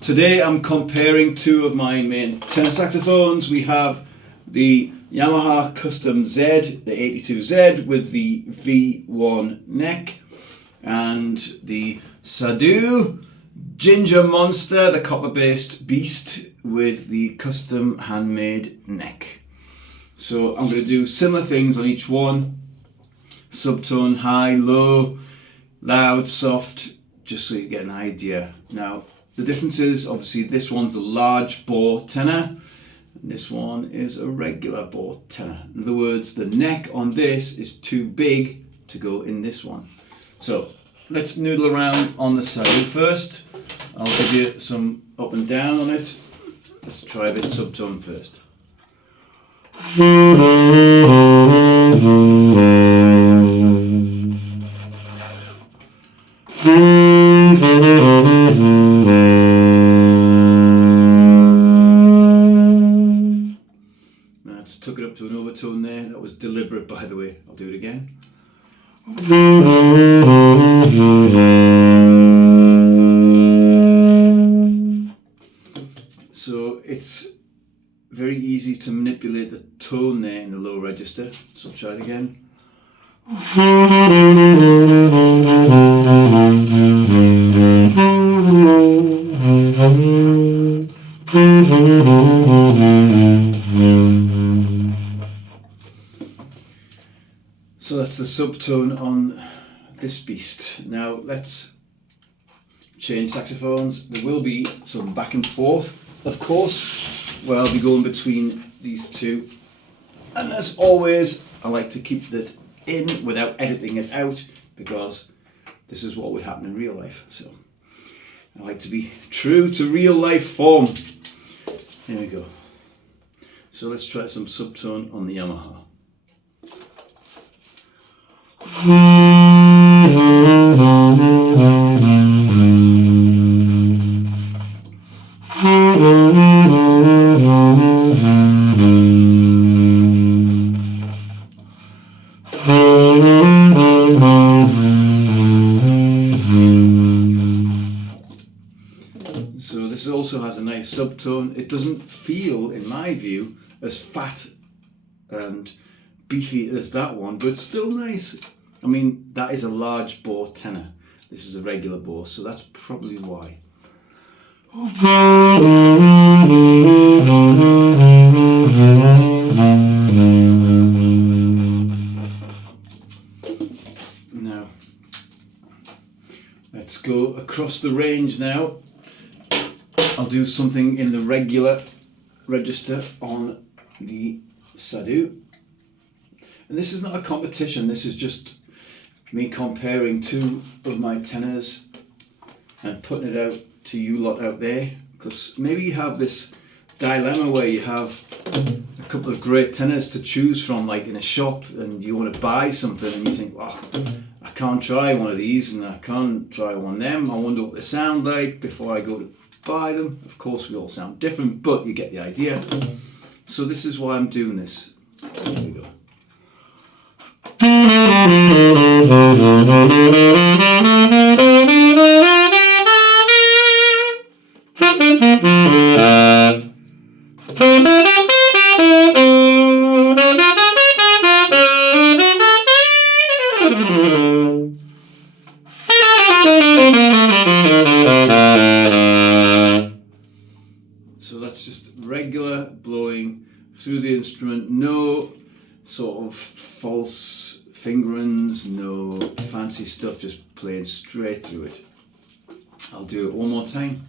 Today I'm comparing two of my main tenor saxophones. We have the Yamaha Custom Z, the 82Z with the V1 neck, and the Sahduoo Ginger Monster, the copper-based beast with the custom handmade neck. So I'm going to do similar things on each one. Subtone, high, low, loud, soft, just so you get an idea. Now, the difference is obviously this one's a large bore tenor, and this one is a regular bore tenor. In other words, the neck on this is too big to go in this one. So let's noodle around on the Sahduoo first. I'll give you some up and down on it. Let's try a bit subtone first. I just took it up to an overtone there. That was deliberate, by the way. I'll do it again. So it's very easy to manipulate the tone there in the low register. So I'll try it again. So that's the subtone on this beast. Now let's change saxophones. There will be some back and forth, of course, where I'll be going between these two. And as always, I like to keep that in without editing it out, because this is what would happen in real life. So I like to be true to real life form. Here we go. So let's try some subtone on the Yamaha. So this also has a nice subtone. It doesn't feel, in my view, as fat and beefy as that one, but it's still nice. I mean, that is a large bore tenor. This is a regular bore, so that's probably why. Now, let's go across the range now. I'll do something in the regular register on the Sahduoo. And this is not a competition, this is just me comparing two of my tenors and putting it out to you lot out there, because maybe you have this dilemma where you have a couple of great tenors to choose from, like in a shop, and you want to buy something and you think, wow, I can't try one of these and I can't try one of them. I wonder what they sound like before I go to buy them. Of course we all sound different, but you get the idea. So this is why I'm doing this. Here we go. So that's just regular blowing through the instrument, no sort of false fingerings, no fancy stuff, just playing straight through it. I'll do it one more time.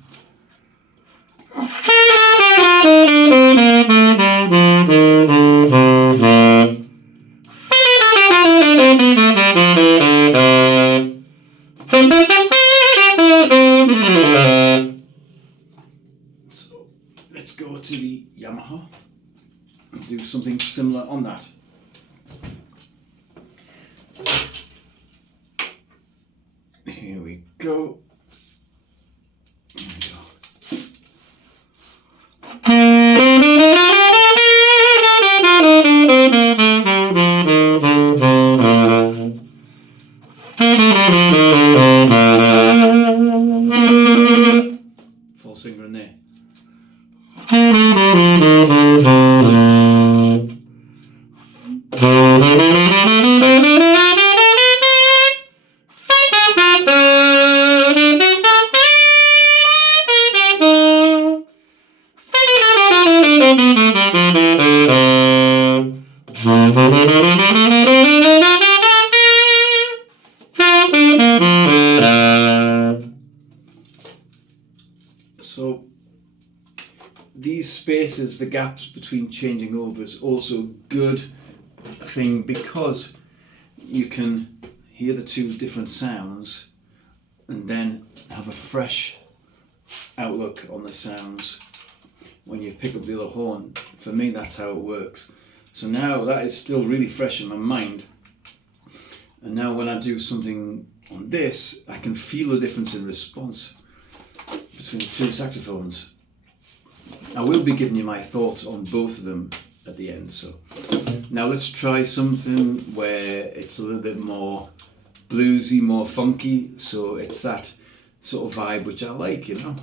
So let's go to the Yamaha and do something similar on that. Here we go. Here we go. pulse finger in there. So these spaces, the gaps between changing over, is also good thing because you can hear the two different sounds and then have a fresh outlook on the sounds when you pick up the other horn. For me, that's how it works. So now that is still really fresh in my mind, and now when I do something on this, I can feel the difference in response between the two saxophones. I will be giving you my thoughts on both of them at the end. So now let's try something where it's a little bit more bluesy, more funky, so it's that sort of vibe which I like, you know.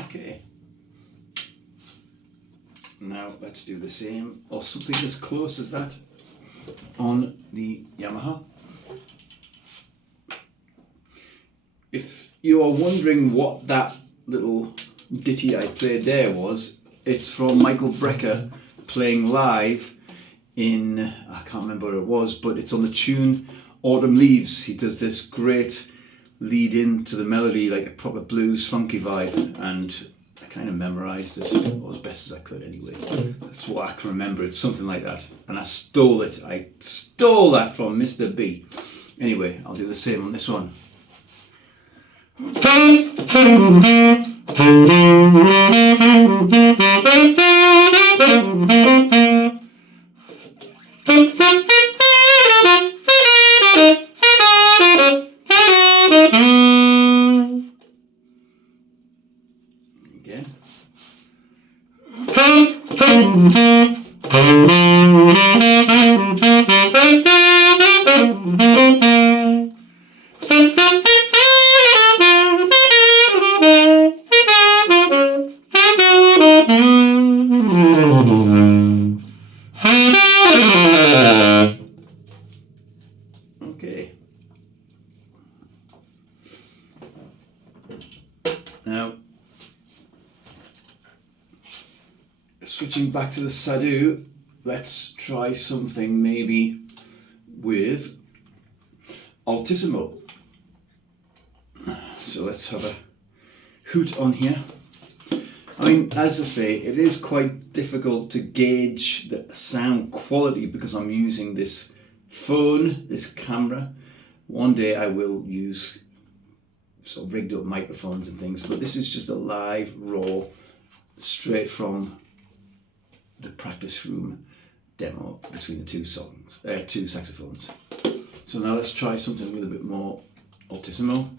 Okay. Now let's do the same, or something as close as that, on the Yamaha. If you are wondering what that little ditty I played there was, it's from Michael Brecker playing live in, I can't remember what it was, but it's on the tune Autumn Leaves. He does this great lead in to the melody, like a proper blues funky vibe, and I kind of memorized it, or as best as I could anyway. That's what I can remember. It's something like that, and I stole it. I stole that from Mr. B. Anyway, I'll do the same on this one. Again. Okay. Now, switching back to the Sahduoo, let's try something maybe with altissimo. So let's have a hoot on here. I mean, as I say, it is quite difficult to gauge the sound quality because I'm using this phone, this camera. One day I will use sort of rigged up microphones and things, but this is just a live, raw, straight from the practice room demo between the two saxophones. So now let's try something with a bit more altissimo.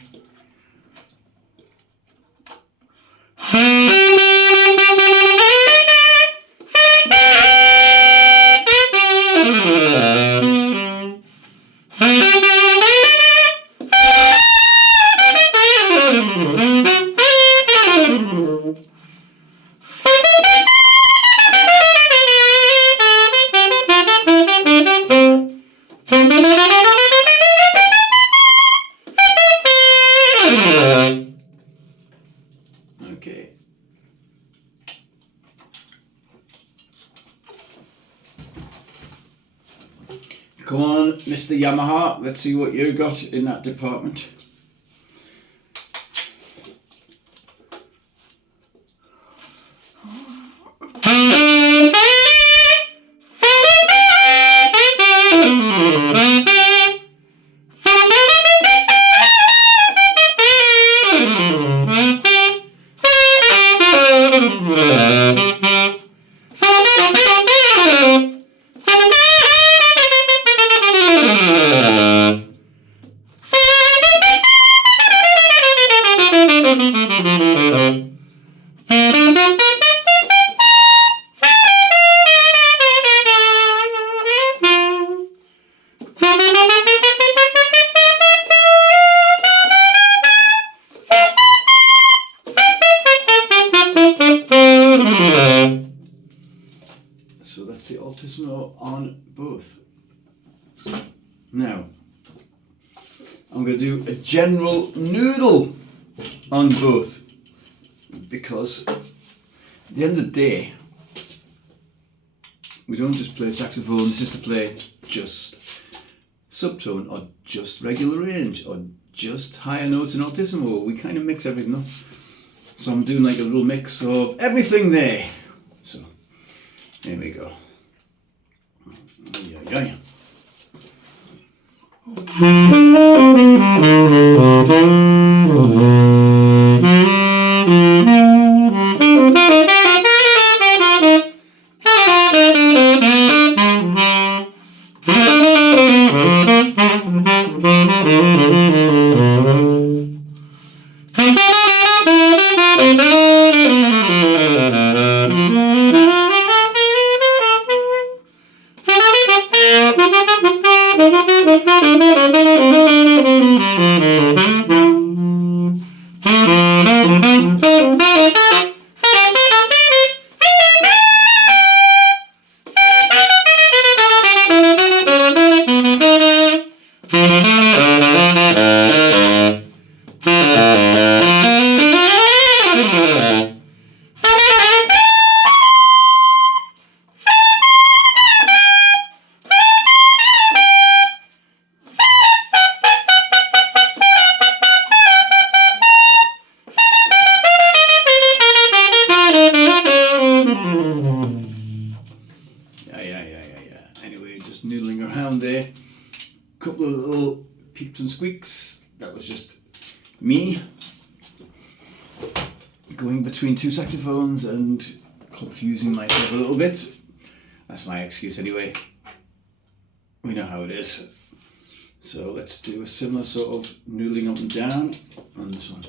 Okay. Come on, Mr. Yamaha, let's see what you got in that department. So that's the altissimo on both. Now, I'm going to do a general noodle on both, because at the end of the day, we don't just play saxophones just to play just subtone or just regular range or just higher notes in altissimo. We kind of mix everything up. So I'm doing like a little mix of everything there. So here we go. Yeah. Anyway, just noodling around there. Couple of little peeps and squeaks. That was just me going between two saxophones and confusing myself a little bit. That's my excuse anyway. We know how it is. So let's do a similar sort of noodling up and down on this one.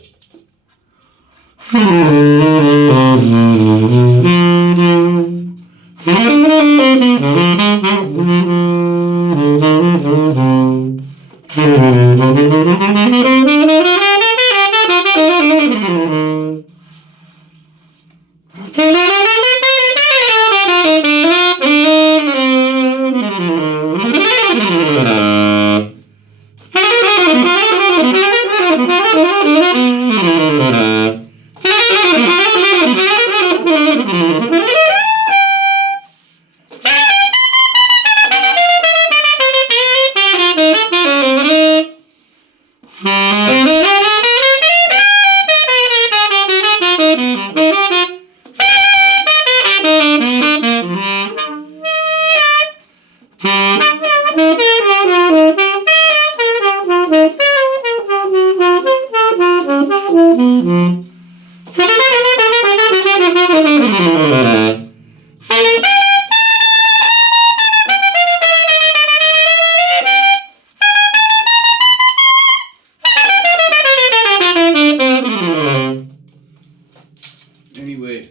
Anyway,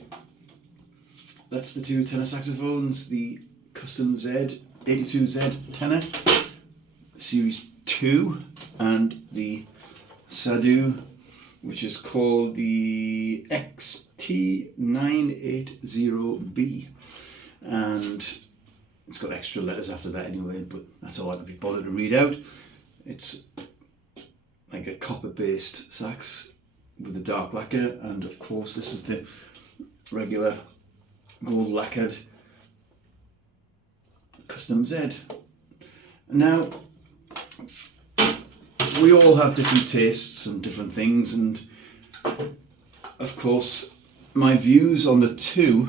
that's the two tenor saxophones, the Custom Z 82Z tenor series 2 and the Sahduoo, which is called the XT980B, and it's got extra letters after that anyway, but that's all I could be bothered to read out. It's like a copper based sax with the dark lacquer, and of course this is the regular gold lacquered Custom Z. Now, we all have different tastes and different things, and of course my views on the two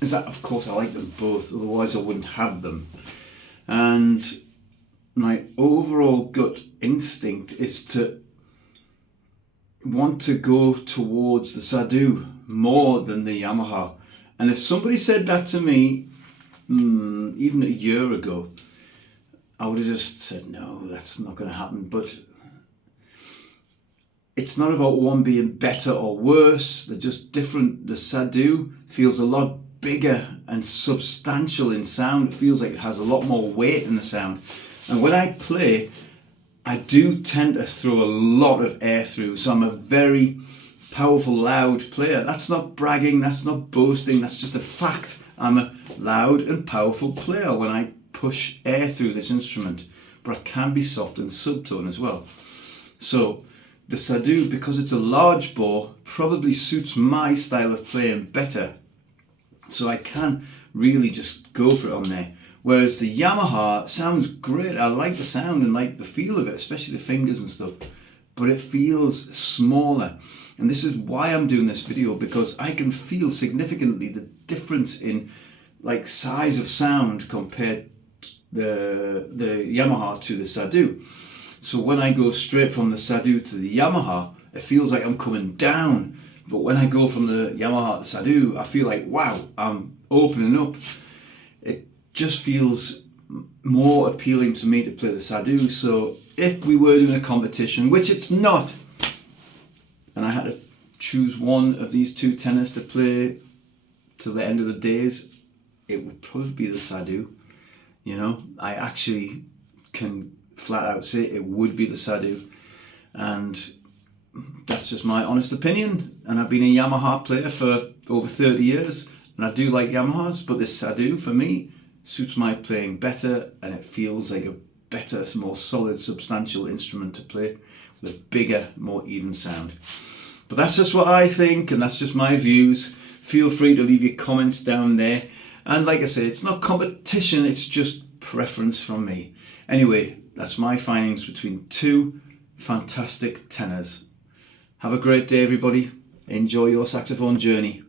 is that of course I like them both, otherwise I wouldn't have them, and my overall gut instinct is to want to go towards the Sahduoo more than the Yamaha. And if somebody said that to me even a year ago, I would have just said, no, that's not going to happen. But it's not about one being better or worse. They're just different. The Sahduoo feels a lot bigger and substantial in sound. It feels like it has a lot more weight in the sound. And when I play, I do tend to throw a lot of air through. So I'm a very powerful, loud player. That's not bragging, that's not boasting, that's just a fact. I'm a loud and powerful player when I push air through this instrument. But I can be soft and subtone as well. So the Sahduoo, because it's a large bore, probably suits my style of playing better. So I can really just go for it on there. Whereas the Yamaha sounds great. I like the sound and like the feel of it, especially the fingers and stuff. But it feels smaller. And this is why I'm doing this video, because I can feel significantly the difference in like size of sound compared to the Yamaha to the Sahduoo. So when I go straight from the Sahduoo to the Yamaha, it feels like I'm coming down. But when I go from the Yamaha to the Sahduoo, I feel like, wow, I'm opening up. It just feels more appealing to me to play the Sahduoo. So if we were doing a competition, which it's not, and I had to choose one of these two tenors to play till the end of the days, it would probably be the Sahduoo. You know, I actually can flat out say it would be the Sahduoo. And that's just my honest opinion. And I've been a Yamaha player for over 30 years. And I do like Yamahas, but this Sahduoo for me suits my playing better, and it feels like a better, more solid, substantial instrument to play with a bigger, more even sound. But that's just what I think, and that's just my views. Feel free to leave your comments down there. And like I say, it's not competition, it's just preference from me. Anyway, that's my findings between two fantastic tenors. Have a great day, everybody. Enjoy your saxophone journey.